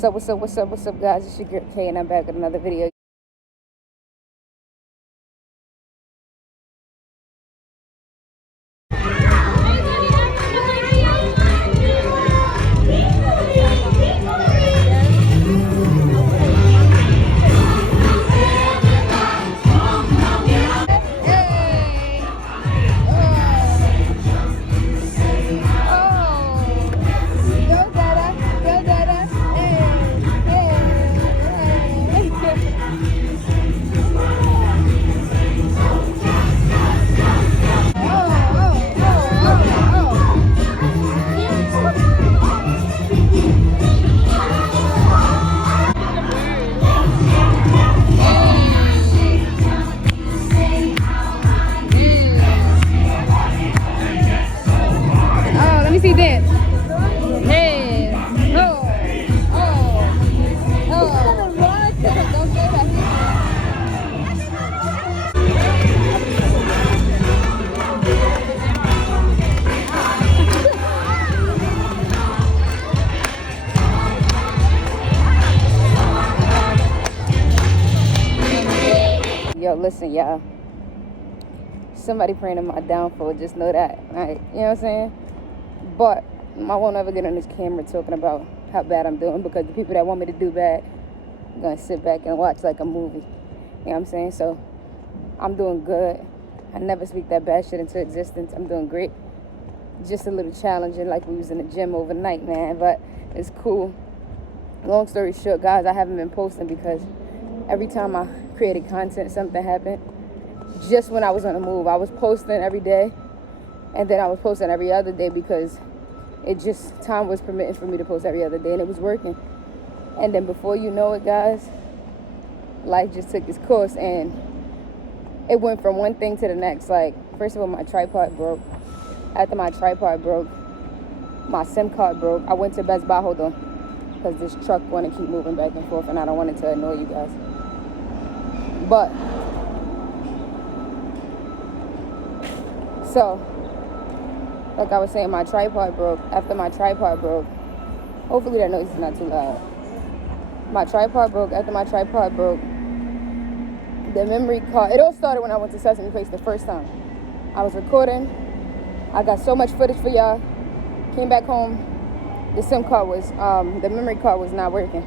What's up, guys? It's your girl Kay, and I'm back with another video. Yo, listen, y'all. Somebody praying in my downfall, just know that. Right? You know what I'm saying? But I won't ever get on this camera talking about how bad I'm doing, because the people that want me to do bad are going to sit back and watch like a movie. You know what I'm saying? So I'm doing good. I never speak that bad shit into existence. I'm doing great. Just a little challenging, like we was in the gym overnight, man. But it's cool. Long story short, guys, I haven't been posting because every time I created content, something happened. Just when I was on the move, I was posting every day, and then I was posting every other day because it just, time was permitting for me to post every other day, and it was working. And then before you know it, guys, life just took its course, and it went from one thing to the next. Like, first of all, my tripod broke. After my tripod broke, my SIM card broke. I went to Best Buy, hold on, because this truck want to keep moving back and forth, and I don't want it to annoy you guys. But so, like I was saying, my tripod broke. After my tripod broke, hopefully that noise is not too loud. My tripod broke. After my tripod broke, the memory card, it all started when I went to Sesame Place the first time. I was recording. I got so much footage for y'all. Came back home. The SIM card was, the memory card was not working.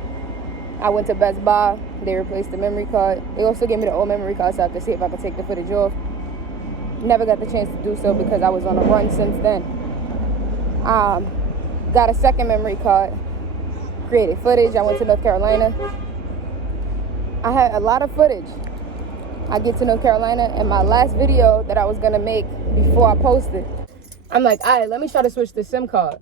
I went to Best Buy. They replaced the memory card. They also gave me the old memory card so I could see if I could take the footage off. Never got the chance to do so because I was on a run since then. Got a second memory card. Created footage. I went to North Carolina. I had a lot of footage. I get to North Carolina, and my last video that I was going to make before I posted, I'm like, all right, let me try to switch the SIM card.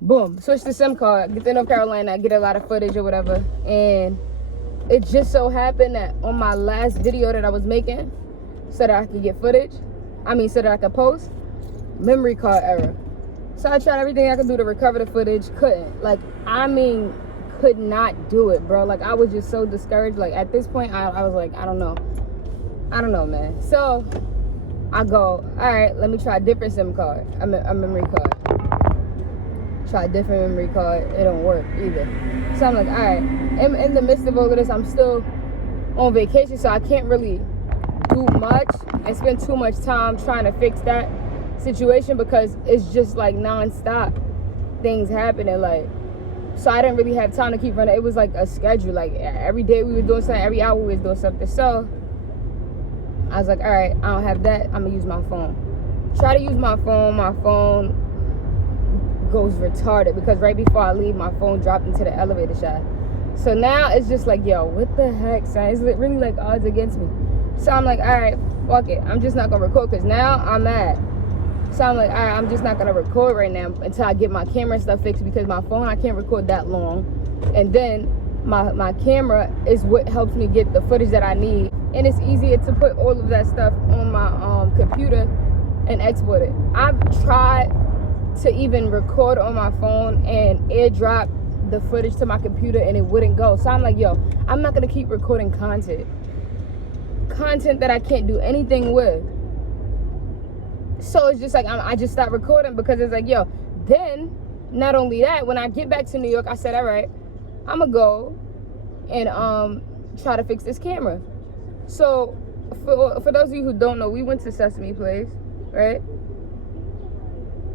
Boom, switch the SIM card, get to North Carolina, I get a lot of footage or whatever. And it just so happened that on my last video that I was making, so that I could get footage, so that I could post, memory card error. So I tried everything I could do to recover the footage, couldn't. Could not do it, bro. Like, I was just so discouraged. Like, at this point, I was like, I don't know, man. So I go, all right, let me try a different SIM card, a memory card. Try a different memory card, it don't work either. So I'm like, all right, in the midst of all of this, I'm still on vacation, so I can't really do much and spend too much time trying to fix that situation, because it's just like non-stop things happening. Like, so I didn't really have time to keep running. It was like a schedule. Like, every day we were doing something, every hour we was doing something. So I was like, all right, I don't have that, I'm gonna use my phone. Try to use my phone goes retarded, because right before I leave, my phone dropped into the elevator shaft. So now it's just like, yo, what the heck, son? It's really like odds against me. So I'm like, all right, fuck it, I'm just not gonna record, because now I'm mad. So I'm like, all right, I'm just not gonna record right now until I get my camera and stuff fixed, because my phone, I can't record that long. And then my camera is what helps me get the footage that I need, and it's easier to put all of that stuff on my computer and export it. I've tried to even record on my phone and airdrop the footage to my computer, and it wouldn't go. So I'm like, yo, I'm not gonna keep recording content that I can't do anything with. So it's just like, I just stopped recording, because it's like, yo, then not only that, when I get back to New York, I said, all right, I'm gonna go and try to fix this camera. So for those of you who don't know, we went to Sesame Place, right?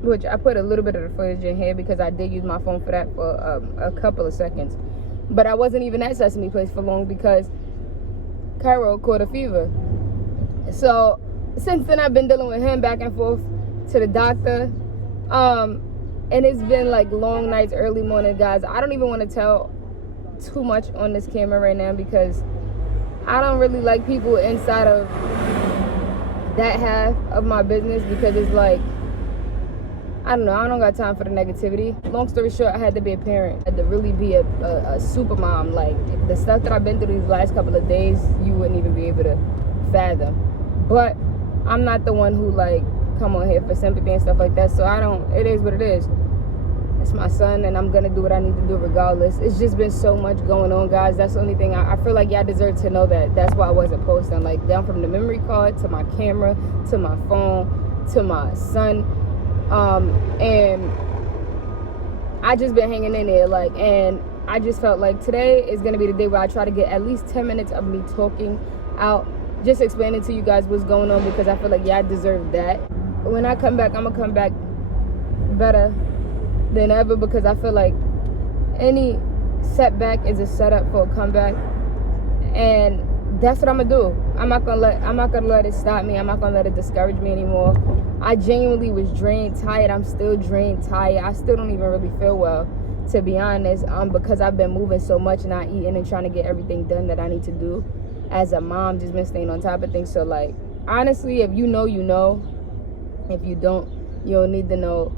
Which I put a little bit of the footage in here because I did use my phone for that for a couple of seconds. But I wasn't even at Sesame Place for long because Kyro caught a fever. So since then, I've been dealing with him back and forth to the doctor. And it's been like long nights, early morning, guys. I don't even want to tell too much on this camera right now because I don't really like people inside of that half of my business because it's like, I don't know, I don't got time for the negativity. Long story short, I had to be a parent. I had to really be a super mom. Like, the stuff that I've been through these last couple of days, you wouldn't even be able to fathom. But I'm not the one who, like, come on here for sympathy and stuff like that. So I don't, it is what it is. It's my son, and I'm going to do what I need to do regardless. It's just been so much going on, guys. That's the only thing. I feel like y'all deserve to know that. That's why I wasn't posting. Like, down from the memory card to my camera to my phone to my son. And I just been hanging in there, like, and I just felt like today is going to be the day where I try to get at least 10 minutes of me talking out, just explaining to you guys what's going on, because I feel like y'all deserve that. When I come back, I'm going to come back better than ever, because I feel like any setback is a setup for a comeback, and that's what I'm gonna do. I'm not gonna let it stop me. I'm not gonna let it discourage me anymore. I genuinely was drained, tired. I'm still drained, tired. I still don't even really feel well, to be honest, because I've been moving so much, not eating and trying to get everything done that I need to do as a mom. Just been staying on top of things. So, like, honestly, if you know, you know. If you don't, you don't need to know.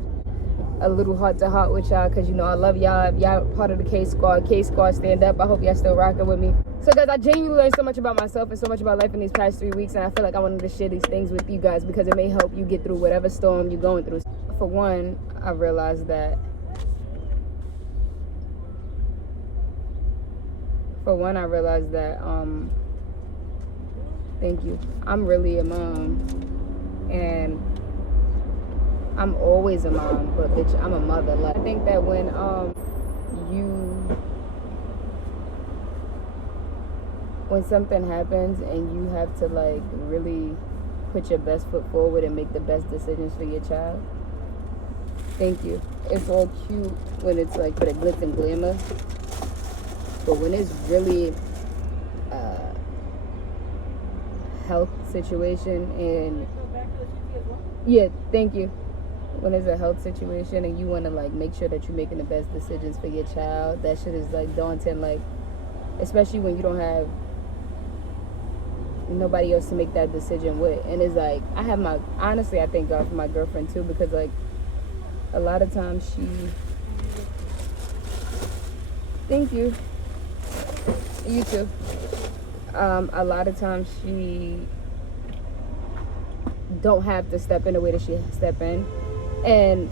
A little heart to heart with y'all, because you know I love y'all. Y'all part of the K Squad. K Squad, stand up. I hope y'all still rocking with me. So, guys, I genuinely learned so much about myself and so much about life in these past 3 weeks, and I feel like I wanted to share these things with you guys because it may help you get through whatever storm you're going through. For one, I realized that thank you, I'm really a mom, and I'm always a mom, but bitch, I'm a mother. Like, I think that when something happens and you have to, like, really put your best foot forward and make the best decisions for your child. Thank you. It's all cute when it's like for the glitz and glamour, but when it's really a health situation, and yeah, thank you. When it's a health situation and you want to, like, make sure that you're making the best decisions for your child, that shit is, like, daunting, like, especially when you don't have nobody else to make that decision with. And it's like, honestly, I thank God for my girlfriend too, because, like, a lot of times thank you, you too. A lot of times she don't have to step in the way that she step in. And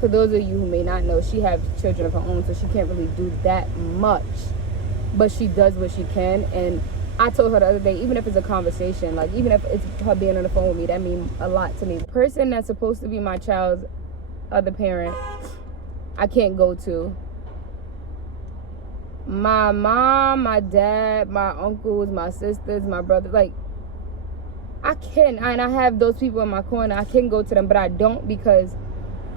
for those of you who may not know, she has children of her own, so she can't really do that much, but she does what she can. And I told her the other day, even if it's a conversation, like, even if it's her being on the phone with me, that means a lot to me. The person that's supposed to be my child's other parent, I can't go to. My mom, my dad, my uncles, my sisters, my brother, like, I can, and I have those people in my corner. I can go to them, but I don't, because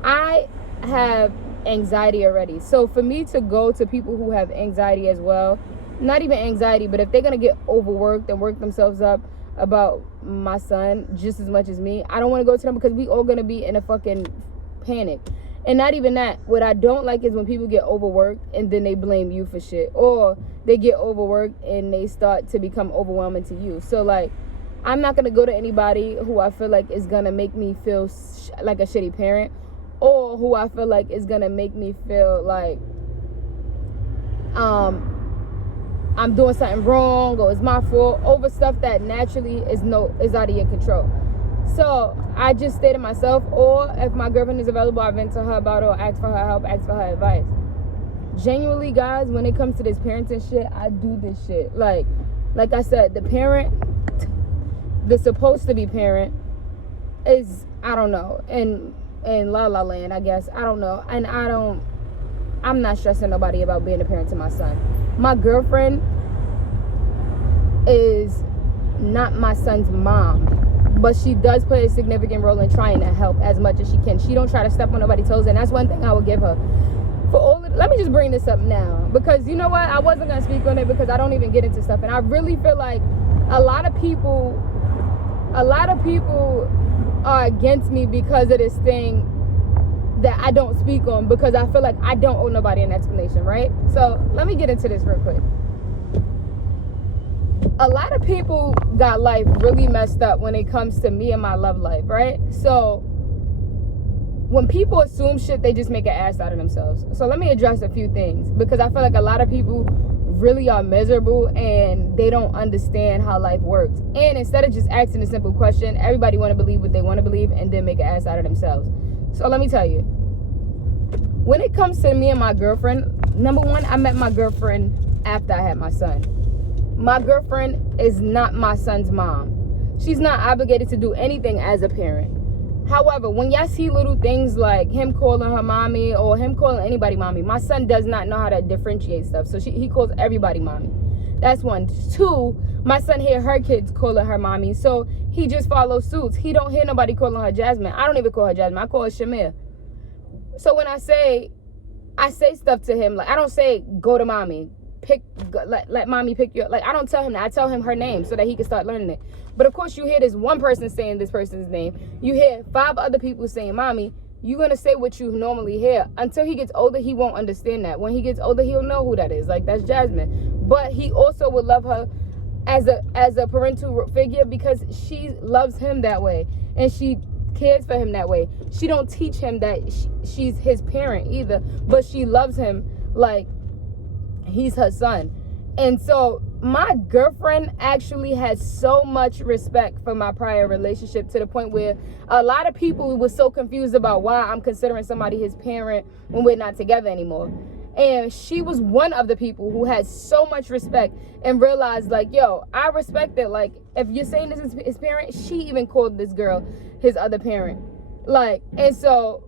I have anxiety already. So for me to go to people who have anxiety as well, not even anxiety, but if they're going to get overworked and work themselves up about my son just as much as me, I don't want to go to them, because we all going to be in a fucking panic. And not even that. What I don't like is when people get overworked and then they blame you for shit, or they get overworked and they start to become overwhelming to you. So, like, I'm not going to go to anybody who I feel like is going to make me feel like a shitty parent, or who I feel like is going to make me feel like I'm doing something wrong or it's my fault over stuff that naturally is out of your control. So I just stay to myself, or if my girlfriend is available, I vent to her about it, or ask for her help, ask for her advice. Genuinely, guys, when it comes to this parenting shit, I do this shit. Like I said, the supposed to be parent is, I don't know, in La La Land, I guess. I don't know. And I'm not stressing nobody about being a parent to my son. My girlfriend is not my son's mom, but she does play a significant role in trying to help as much as she can. She don't try to step on nobody's toes, and that's one thing I would give her. Let me just bring this up now, because you know what, I wasn't gonna speak on it because I don't even get into stuff, and I really feel like a lot of people are against me because of this thing that I don't speak on, because I feel like I don't owe nobody an explanation, right? So let me get into this real quick. A lot of people got life really messed up when it comes to me and my love life, right? So when people assume shit, they just make an ass out of themselves. So let me address a few things, because I feel like a lot of people really are miserable and they don't understand how life works. And instead of just asking a simple question, everybody want to believe what they want to believe and then make an ass out of themselves. So let me tell you, when it comes to me and my girlfriend, number one, I met my girlfriend after I had my son. My girlfriend is not my son's mom. She's not obligated to do anything as a parent. However, when y'all see little things like him calling her mommy or him calling anybody mommy, my son does not know how to differentiate stuff. So he calls everybody mommy. That's one. Two, my son hear her kids calling her mommy, so he just follows suit. He don't hear nobody calling her Jasmine. I don't even call her Jasmine. I call her Shamir. So when I say stuff to him, like I don't say go to mommy, let mommy pick you up. Like I don't tell him that. I tell him her name so that he can start learning it. But of course you hear this one person saying this person's name. You hear 5 other people saying mommy. You're gonna say what you normally hear. Until he gets older, he won't understand that. When he gets older, he'll know who that is. Like that's Jasmine. But he also would love her as a parental figure because she loves him that way and she cares for him that way. She don't teach him that she's his parent either, but she loves him like he's her son. And so my girlfriend actually has so much respect for my prior relationship, to the point where a lot of people were so confused about why I'm considering somebody his parent when we're not together anymore. And she was one of the people who had so much respect and realized, like, yo, I respect it. Like, if you're saying this is his parent, she even called this girl his other parent. Like, and so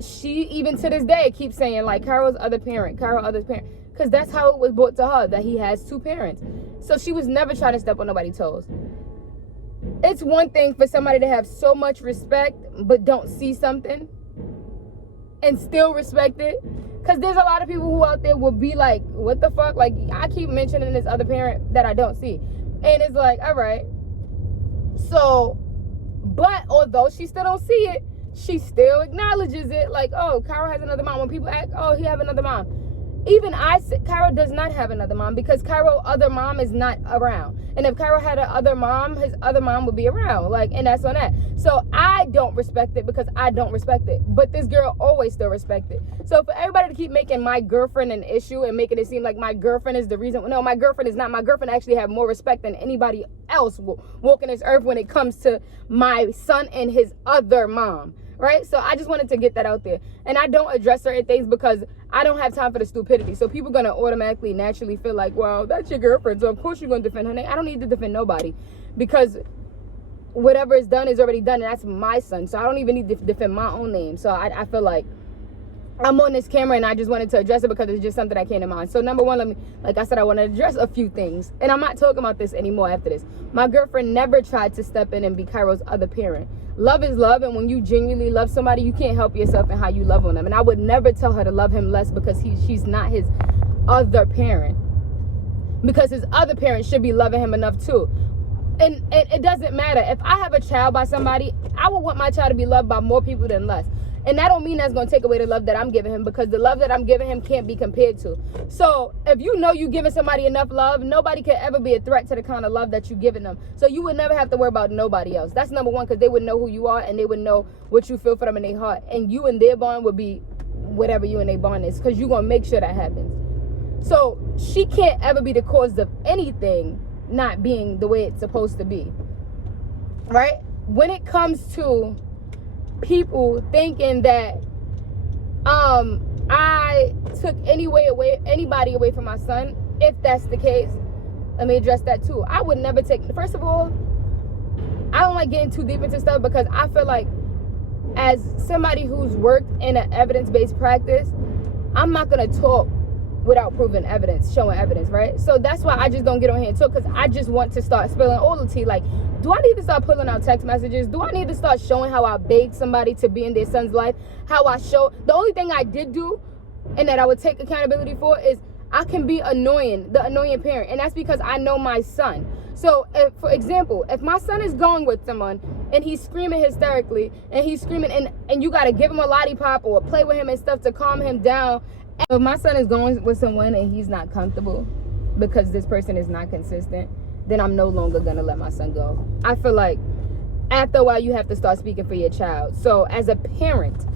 she, even to this day, keeps saying, like, Kyro's other parent, Kyro's other parent. Because that's how it was brought to her, that he has 2 parents. So she was never trying to step on nobody's toes. It's one thing for somebody to have so much respect, but don't see something and still respect it. Because there's a lot of people who out there will be like, what the fuck? Like, I keep mentioning this other parent that I don't see. And it's like, all right. So, but although she still don't see it, she still acknowledges it. Like, oh, Kyro has another mom. When people ask, oh, he have another mom. Even I said Kyro does not have another mom, because Kyro's other mom is not around. And if Kyro had another mom, his other mom would be around. Like, and that's on that. So I don't respect it because I don't respect it. But this girl always still respect it. So for everybody to keep making my girlfriend an issue and making it seem like my girlfriend is the reason. No, my girlfriend is not. My girlfriend actually have more respect than anybody else walking this earth when it comes to my son and his other mom. Right? So I just wanted to get that out there. And I don't address certain things because I don't have time for the stupidity. So people going to automatically, naturally feel like, well, that's your girlfriend, so of course you're going to defend her name. I don't need to defend nobody, because whatever is done is already done, and that's my son. So I don't even need to defend my own name. So I feel like I'm on this camera and I just wanted to address it because it's just something that came to mind. So number one, like I said, I want to address a few things. And I'm not talking about this anymore after this. My girlfriend never tried to step in and be Kyro's other parent. Love is love, and when you genuinely love somebody, you can't help yourself in how you love on them. And I would never tell her to love him less because she's not his other parent. Because his other parent should be loving him enough too. And it doesn't matter. If I have a child by somebody, I would want my child to be loved by more people than less. And that don't mean that's going to take away the love that I'm giving him, because the love that I'm giving him can't be compared to. So if you know you're giving somebody enough love, nobody can ever be a threat to the kind of love that you're giving them. So you would never have to worry about nobody else. That's number one, because they would know who you are and they would know what you feel for them in their heart. And you and their bond would be whatever you and their bond is, because you're going to make sure that happens. So she can't ever be the cause of anything not being the way it's supposed to be. Right? When it comes to people thinking that I took anybody away from my son, if that's the case, let me address that too. I would never take, first of all, I don't like getting too deep into stuff, because I feel like as somebody who's worked in an evidence-based practice, I'm not going to talk without proving evidence, showing evidence, right? So that's why I just don't get on here and talk, because I just want to start spilling all the tea. Like, do I need to start pulling out text messages? Do I need to start showing how I begged somebody to be in their son's life? How I show, the only thing I did do and that I would take accountability for is I can be annoying, the annoying parent. And that's because I know my son. So, for example, if my son is going with someone and he's screaming hysterically and he's screaming and you got to give him a lollipop or play with him and stuff to calm him down. If my son is going with someone and he's not comfortable because this person is not consistent, then I'm no longer going to let my son go. I feel like after a while you have to start speaking for your child. So as a parent,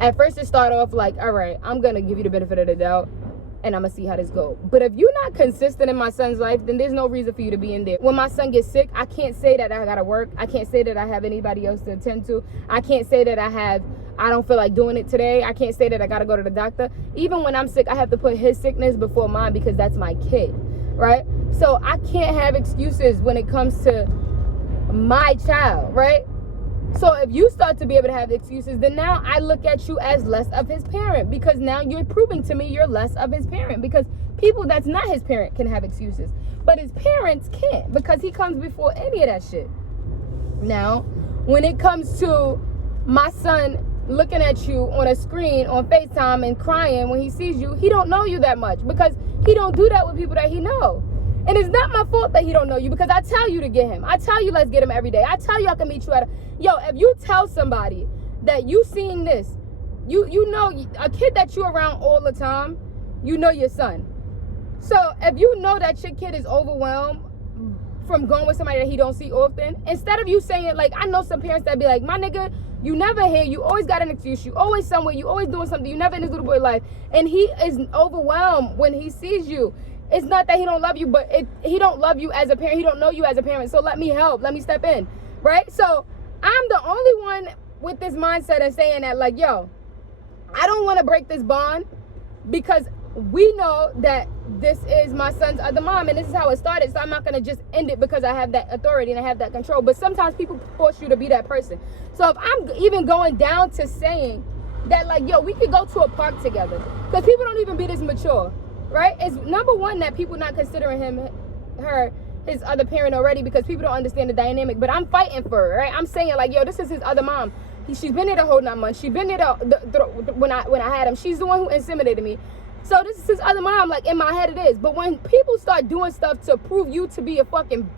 at first it started off like, all right, I'm going to give you the benefit of the doubt and I'm going to see how this goes. But if you're not consistent in my son's life, then there's no reason for you to be in there. When my son gets sick, I can't say that I got to work. I can't say that I have anybody else to attend to. I can't say that I don't feel like doing it today. I can't say that I got to go to the doctor. Even when I'm sick, I have to put his sickness before mine because that's my kid, right? So I can't have excuses when it comes to my child, right? So if you start to be able to have excuses, then now I look at you as less of his parent, because now you're proving to me you're less of his parent, because people that's not his parent can have excuses, but his parents can't, because he comes before any of that shit. Now, when it comes to my son looking at you on a screen on FaceTime and crying when he sees you, he don't know you that much, because he don't do that with people that he know. And it's not my fault that he don't know you, because I tell you to get him. I tell you let's get him every day. I tell you I can meet you at if you tell somebody that you seen this, you know a kid that you around all the time, you know your son. So if you know that your kid is overwhelmed from going with somebody that he don't see often, instead of you saying it, like, I know some parents that be like, my nigga, you never here, you always got an excuse, you always somewhere, you always doing something, you never in this little boy life, and he is overwhelmed when he sees you. It's not that he don't love you, but he don't love you as a parent. He don't know you as a parent. So let me help. Let me step in, right? So I'm the only one with this mindset and saying that, like, yo, I don't want to break this bond, because we know that this is my son's other mom and this is how it started. So I'm not going to just end it because I have that authority and I have that control. But sometimes people force you to be that person. So if I'm even going down to saying that, like, yo, we could go to a park together, because people don't even be this mature. Right? It's number one that people not considering his other parent already, because people don't understand the dynamic. But I'm fighting for her, right? I'm saying, like, yo, this is his other mom. She's been there the whole 9 months. She's been there when I had him. She's the one who intimidated me. So this is his other mom. Like, in my head it is. But when people start doing stuff to prove you to be a fucking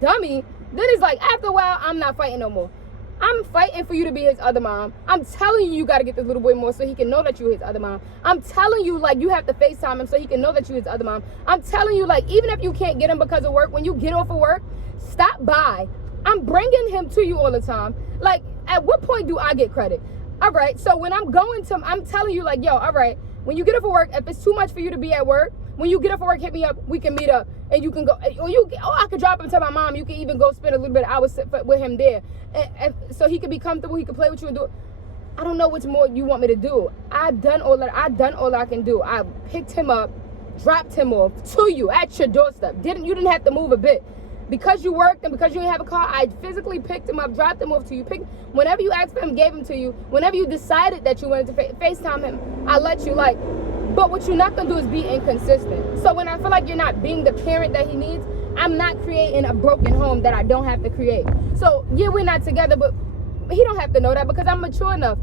dummy, then it's like, after a while, I'm not fighting no more. I'm fighting for you to be his other mom. I'm telling you, you got to get this little boy more so he can know that you're his other mom. I'm telling you, like, you have to FaceTime him so he can know that you're his other mom. I'm telling you, like, even if you can't get him because of work, when you get off of work, stop by. I'm bringing him to you all the time. Like, at what point do I get credit? All right, so when I'm telling you, like, yo, all right, when you get off of work, if it's too much for you to be at work, when you get off of work, hit me up, we can meet up, and you can go, or I could drop him to my mom. You can even go spend a little bit of hours with him there, and so he could be comfortable, he could play with you and do it. I don't know what's more you want me to do. I've done all that. I've done all I can do. I picked him up, dropped him off to you at your doorstep. You didn't have to move a bit. Because you worked and because you didn't have a car, I physically picked him up, dropped him off to you. Whenever you asked for him, gave him to you. Whenever you decided that you wanted to FaceTime him, I let you, like. But what you're not going to do is be inconsistent. So when I feel like you're not being the parent that he needs, I'm not creating a broken home that I don't have to create. So, yeah, we're not together, but he don't have to know that because I'm mature enough.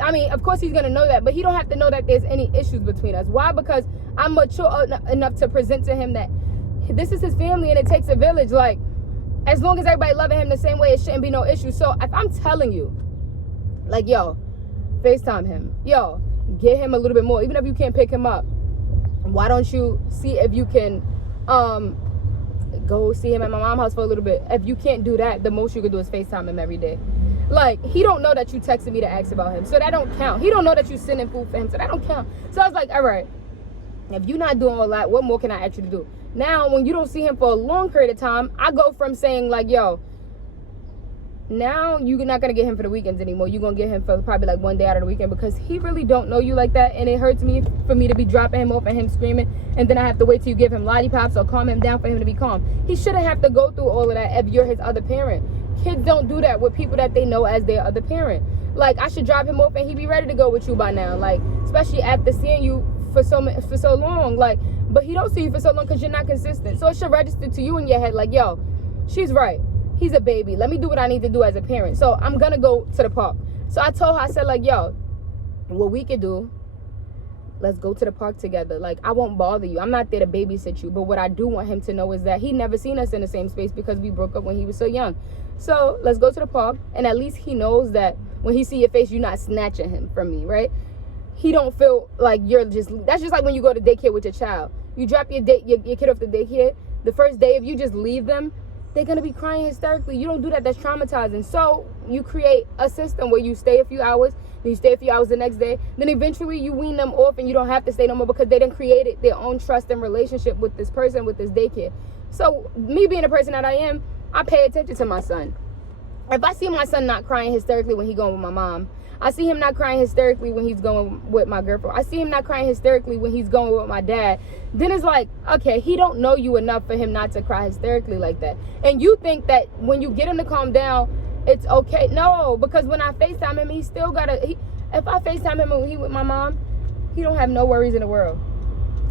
I mean, of course he's going to know that, but he don't have to know that there's any issues between us. Why? Because I'm mature enough to present to him that this is his family and it takes a village. Like, as long as everybody loving him the same way, it shouldn't be no issue. So if I'm telling you, like, yo, FaceTime him. Yo, get him a little bit more. Even if you can't pick him up, why don't you see if you can go see him at my mom's house for a little bit? If you can't do that, the most you can do is FaceTime him every day. Like, he don't know that you texted me to ask about him, so that don't count. He don't know that you sending food for him, so that don't count. So I was like, all right, if you're not doing all that, what more can I ask you to do? Now, when you don't see him for a long period of time, I go from saying, like, yo, now you're not going to get him for the weekends anymore. You're going to get him for probably like one day out of the weekend, because he really don't know you like that. And it hurts me for me to be dropping him off and him screaming. And then I have to wait till you give him lollipops or calm him down for him to be calm. He shouldn't have to go through all of that if you're his other parent. kids don't do that with people that they know as their other parent. Like, I should drop him off and he be ready to go with you by now. Like, especially after seeing you for so long. Like, but he don't see you for so long because you're not consistent. So it should register to you in your head like, yo, she's right. He's a baby. Let me do what I need to do as a parent. So I'm going to go to the park. So I told her, I said, like, yo, what we could do, let's go to the park together. Like, I won't bother you. I'm not there to babysit you. But what I do want him to know is that he never seen us in the same space because we broke up when he was so young. So let's go to the park. And at least he knows that when he see your face, you're not snatching him from me, right? He don't feel like you're just, that's just like when you go to daycare with your child. You drop your kid off the daycare. The first day, if you just leave them, they're going to be crying hysterically. You don't do that. That's traumatizing. So you create a system where you stay a few hours, then you stay a few hours the next day. Then eventually you wean them off and you don't have to stay no more because they done created their own trust and relationship with this person, with this daycare. So me being the person that I am, I pay attention to my son. If I see my son not crying hysterically when he's going with my mom, I see him not crying hysterically when he's going with my girlfriend, I see him not crying hysterically when he's going with my dad, then it's like, okay, he don't know you enough for him not to cry hysterically like that. And you think that when you get him to calm down, it's okay. No, because when I FaceTime him, he still gotta, if I FaceTime him when he with my mom, he don't have no worries in the world.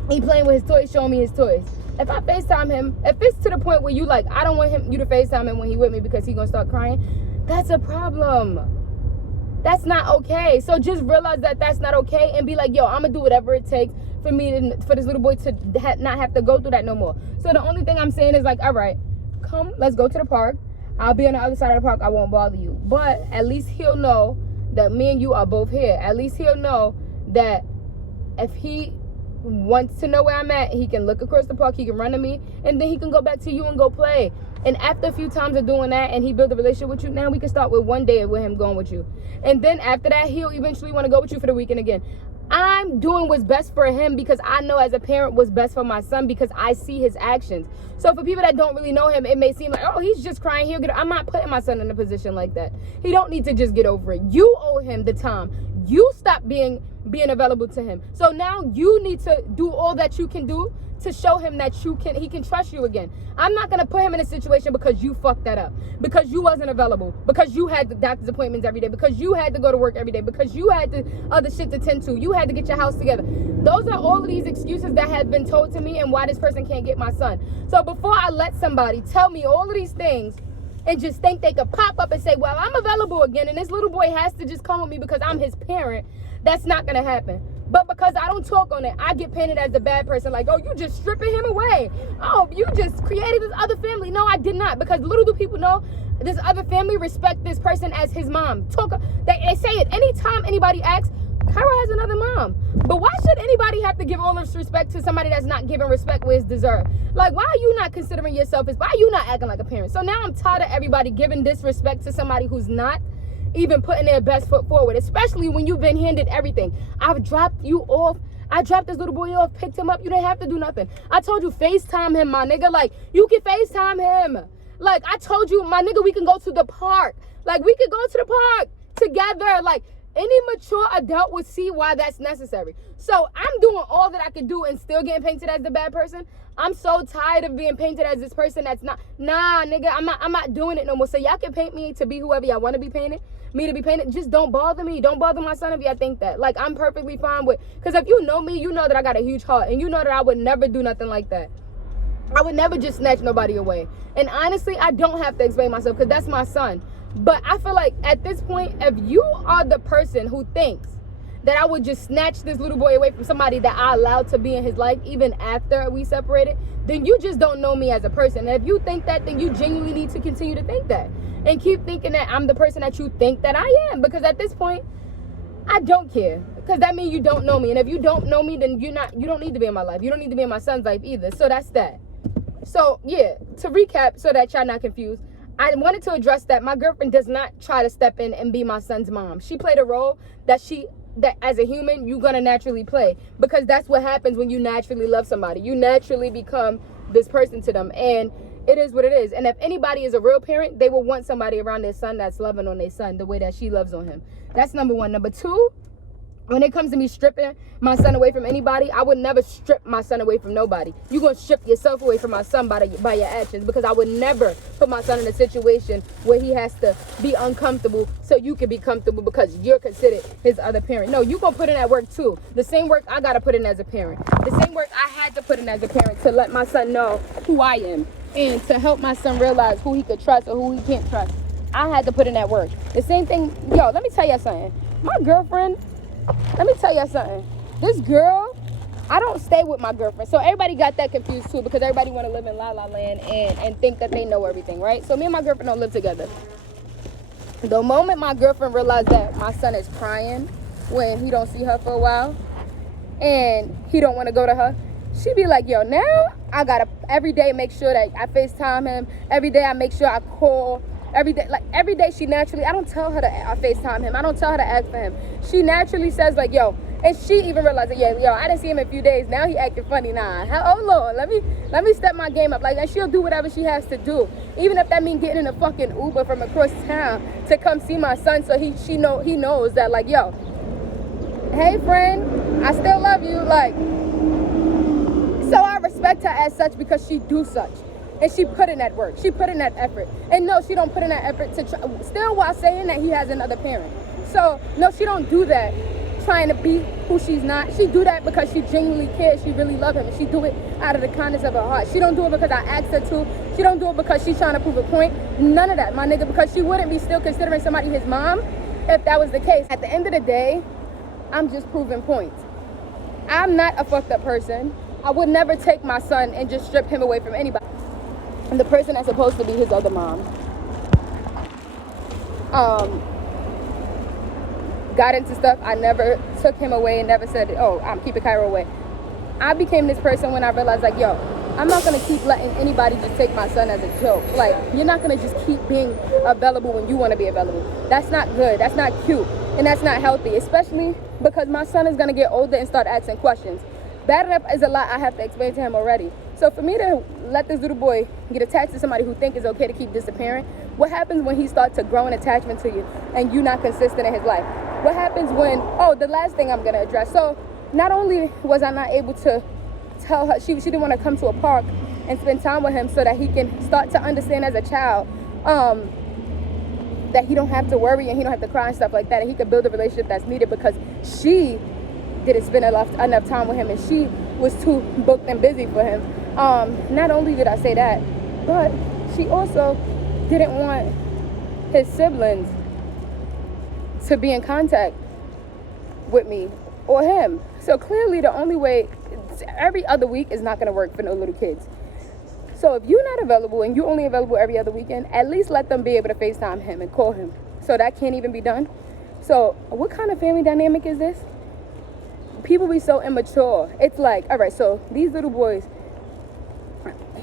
He playing with his toys, showing me his toys. If I FaceTime him, if it's to the point where you like, I don't want you to FaceTime him when he with me because he gonna start crying, that's a problem. That's not okay. So just realize that that's not okay and be like, yo, I'm gonna do whatever it takes for this little boy to not have to go through that no more. So the only thing I'm saying is like, all right, come, let's go to the park. I'll be on the other side of the park. I won't bother you. But at least he'll know that me and you are both here. At least he'll know that if he wants to know where I'm at, he can look across the park, he can run to me, and then he can go back to you and go play. And after a few times of doing that and he built a relationship with you, now we can start with one day with him going with you. And then after that, he'll eventually want to go with you for the weekend again. I'm doing what's best for him because I know as a parent what's best for my son because I see his actions. So for people that don't really know him, it may seem like, oh, he's just crying. I'm not putting my son in a position like that. He don't need to just get over it. You owe him the time. You stop being available to him. So now you need to do all that you can do to show him that he can trust you again. I'm not going to put him in a situation because you fucked that up, because you wasn't available, because you had the doctor's appointments every day, because you had to go to work every day, because you had the other shit to tend to, you had to get your house together. Those are all of these excuses that have been told to me and why this person can't get my son. So before I let somebody tell me all of these things and just think they could pop up and say, well, I'm available again and this little boy has to just come with me because I'm his parent, that's not going to happen. But because I don't talk on it, I get painted as the bad person. Like, oh, you just stripping him away. Oh, you just created this other family. No, I did not. Because little do people know, this other family respect this person as his mom. They say it anytime anybody asks, Kyro has another mom. But why should anybody have to give all this respect to somebody that's not giving respect where it's deserved? Like, why are you not considering yourself why are you not acting like a parent? So now I'm tired of everybody giving disrespect to somebody who's not even putting their best foot forward, especially when you've been handed everything. I've dropped you off. I dropped this little boy off, picked him up. You didn't have to do nothing. I told you, FaceTime him, my nigga. Like, you can FaceTime him. Like, I told you, my nigga, we can go to the park. Like, we could go to the park together. Like, any mature adult would see why that's necessary. So I'm doing all that I can do and still getting painted as the bad person. I'm so tired of being painted as this person that's not. Nah, nigga, I'm not doing it no more. So y'all can paint me to be whoever y'all want to be painted. Me to be painted. Just don't bother me. Don't bother my son if y'all think that. Like, I'm perfectly fine with. Because if you know me, you know that I got a huge heart. And you know that I would never do nothing like that. I would never just snatch nobody away. And honestly, I don't have to explain myself because that's my son. But I feel like at this point, if you are the person who thinks that I would just snatch this little boy away from somebody that I allowed to be in his life even after we separated, then you just don't know me as a person. And if you think that, then you genuinely need to continue to think that. And keep thinking that I'm the person that you think that I am. Because at this point, I don't care. Because that means you don't know me. And if you don't know me, then you don't need to be in my life. You don't need to be in my son's life either. So that's that. So, yeah, to recap so that y'all not confused, I wanted to address that my girlfriend does not try to step in and be my son's mom. She played a role that as a human, you're going to naturally play. Because that's what happens when you naturally love somebody. You naturally become this person to them. And it is what it is. And if anybody is a real parent, they will want somebody around their son that's loving on their son the way that she loves on him. That's number one. Number two, When it comes to me stripping my son away from anybody, I would never strip my son away from nobody. You're going to strip yourself away from my son by your actions, because I would never put my son in a situation where he has to be uncomfortable so you can be comfortable because you're considered his other parent. No, you're going to put in that work too. The same work I got to put in as a parent. The same work I had to put in as a parent to let my son know who I am and to help my son realize who he could trust or who he can't trust. I had to put in that work. The same thing, yo, let me tell you something. My girlfriend, let me tell you something. This girl, I don't stay with my girlfriend. So everybody got that confused too, because everybody want to live in La La Land and think that they know everything, right? So me and my girlfriend don't live together. The moment my girlfriend realized that my son is crying when he don't see her for a while and he don't want to go to her, she be like, yo, now I got to every day make sure that I FaceTime him. Every day I make sure I call. Every day she naturally, I don't tell her to FaceTime him. I don't tell her to ask for him. She naturally says like, yo, and she even realized that, yeah, yo, I didn't see him in a few days. Now he acting funny. Nah, hold on. Let me step my game up. Like, and she'll do whatever she has to do. Even if that means getting in a fucking Uber from across town to come see my son so he knows that, like, yo, hey friend, I still love you. Like, so I respect her as such because she do such. And she put in that work. She put in that effort. And no, she don't put in that effort to still while saying that he has another parent. So, no, she don't do that trying to be who she's not. She do that because she genuinely cares. She really love him. And she do it out of the kindness of her heart. She don't do it because I asked her to. She don't do it because she's trying to prove a point. None of that, my nigga, because she wouldn't be still considering somebody his mom if that was the case. At the end of the day, I'm just proving points. I'm not a fucked up person. I would never take my son and just strip him away from anybody. And the person that's supposed to be his other mom got into stuff. I never took him away and never said, oh, I'm keeping Kyro away. I became this person when I realized, like, yo, I'm not going to keep letting anybody just take my son as a joke. Like, you're not going to just keep being available when you want to be available. That's not good. That's not cute. And that's not healthy, especially because my son is going to get older and start asking questions. Bad enough is a lot I have to explain to him already. So for me to let this little boy get attached to somebody who think it's okay to keep disappearing, what happens when he starts to grow an attachment to you and you're not consistent in his life? What happens when, the last thing I'm going to address. So not only was I not able to tell her, she didn't want to come to a park and spend time with him so that he can start to understand as a child that he don't have to worry and he don't have to cry and stuff like that, and he could build a relationship that's needed because she didn't spend enough time with him and she was too booked and busy for him. Not only did I say that, but she also didn't want his siblings to be in contact with me or him. So clearly the only way, every other week is not going to work for no little kids. So if you're not available and you're only available every other weekend, at least let them be able to FaceTime him and call him. So that can't even be done. So what kind of family dynamic is this? People be so immature. It's like, all right, so these little boys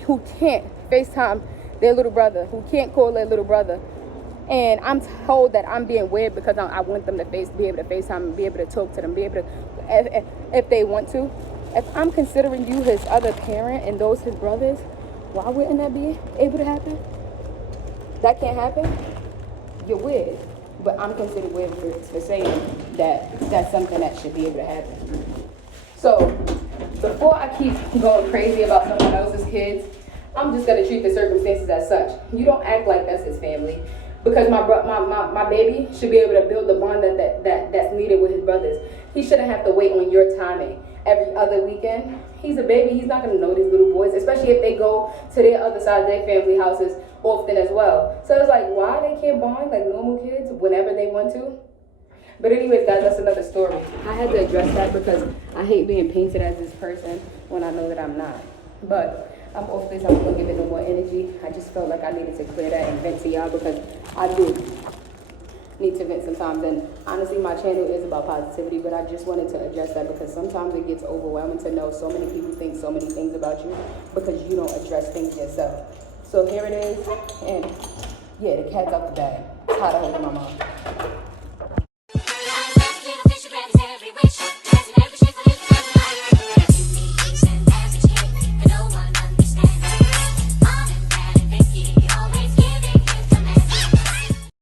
who can't FaceTime their little brother, who can't call their little brother, and I'm told that I'm being weird because I want them to be able to FaceTime and be able to talk to them, be able to, if they want to. If I'm considering you his other parent and those his brothers, why wouldn't that be able to happen? That can't happen? You're weird. But I'm considered weird for saying that that's something that should be able to happen. So before I keep going crazy about someone else's kids, I'm just gonna treat the circumstances as such. You don't act like that's his family, because my baby should be able to build the bond that's needed with his brothers. He shouldn't have to wait on your timing every other weekend. He's a baby. He's not gonna know these little boys, especially if they go to their other side of their family houses often as well. So it's like, why they can't bond like normal kids whenever they want to? But anyways, guys, that's another story. I had to address that because I hate being painted as this person when I know that I'm not. But I'm off this. I'm gonna give it no more energy. I just felt like I needed to clear that and vent to y'all because I do need to vent sometimes. And honestly, my channel is about positivity, but I just wanted to address that because sometimes it gets overwhelming to know so many people think so many things about you because you don't address things yourself. So here it is, and yeah, the cat's out the bag. Tired of holding my mom.